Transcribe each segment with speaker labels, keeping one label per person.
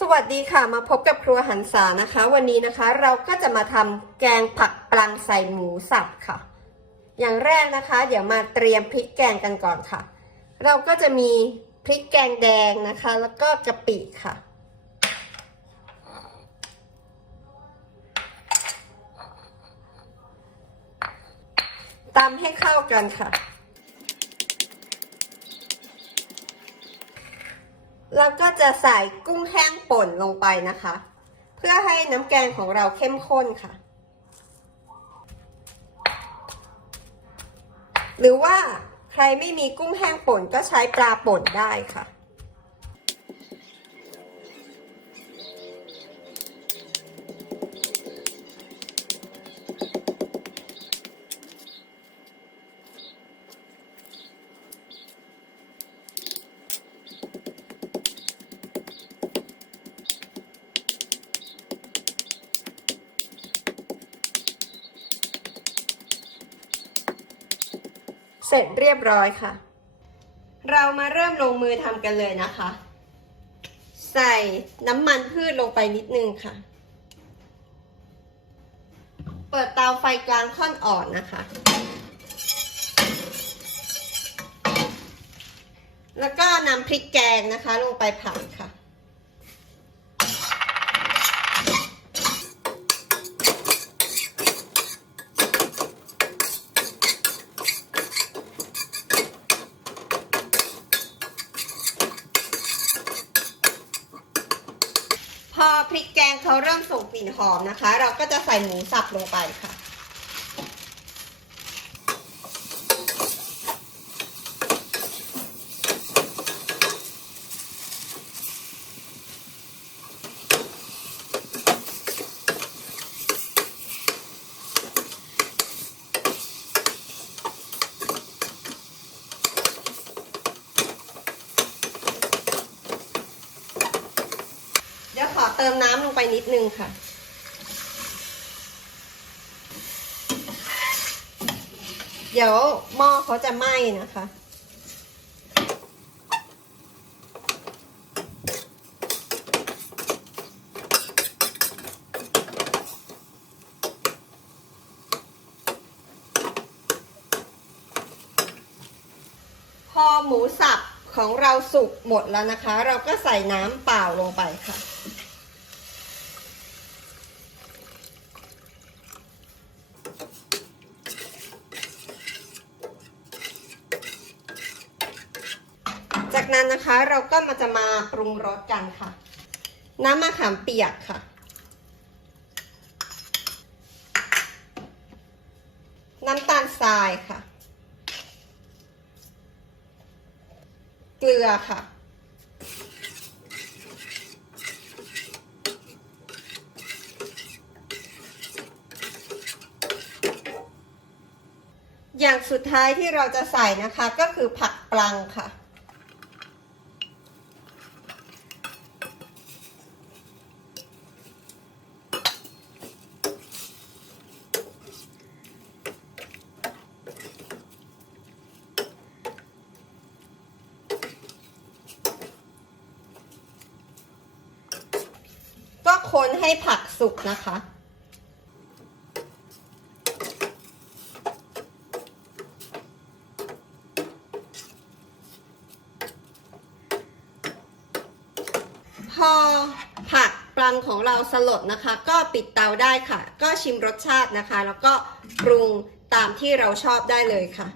Speaker 1: สวัสดีค่ะมาพบกับครัวหันษานะคะ วันนี้นะคะเราก็จะมาทำแกงผักปลังใส่หมูสับค่ะ อย่างแรกนะคะ เดี๋ยวมาเตรียมพริกแกงกันก่อนค่ะ เราก็จะมีพริกแกงแดงนะคะ แล้วก็กะปิค่ะ ตำให้เข้ากันค่ะ แล้วก็จะใส่กุ้งแห้งป่นลงไปนะคะ เพื่อให้น้ำแกงของเราเข้มข้นค่ะ หรือว่าใครไม่มีกุ้งแห้งป่นก็ใช้ปลาป่นได้ค่ะ ร็จเรียบร้อยค่ะ เรามาเริ่มลงมือทำกันเลยนะคะ ใส่น้ำมันพืชลงไปนิดนึงค่ะ เปิดเตาไฟกลางค่อนอ่อนนะคะ แล้วก็นำพริกแกงนะคะลงไปผัดค่ะ พริกแกงเขาเริ่มส่งกลิ่นหอมนะคะ เราก็จะใส่หมูสับลงไปค่ะ เดี๋ยวขอเติมน้ำลงไปนิดนึงค่ะ เดี๋ยวหม้อเขาจะไหม้นะคะพอหมูสับของเราสุกหมดแล้วนะคะ เราก็ใส่น้ำเปล่าลงไปค่ะ จากนั้นนะคะเราก็มาจะมาปรุงรสกันค่ะ น้ำมะขามเปียกค่ะ น้ำตาลทรายค่ะ เกลือค่ะ อย่างสุดท้ายที่เราจะใส่นะคะก็คือผักปลังค่ะ ก็ คนให้ผักสุกนะคะ พอผักปลังของเราสลดนะคะ ก็ปิดเตาได้ค่ะ ก็ชิมรสชาตินะคะ แล้วก็ปรุงตามที่เราชอบได้เลยค่ะ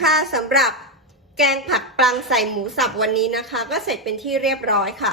Speaker 1: ค่ะสำหรับแกงผักปลังใส่หมูสับวันนี้นะคะ ก็เสร็จเป็นที่เรียบร้อยค่ะ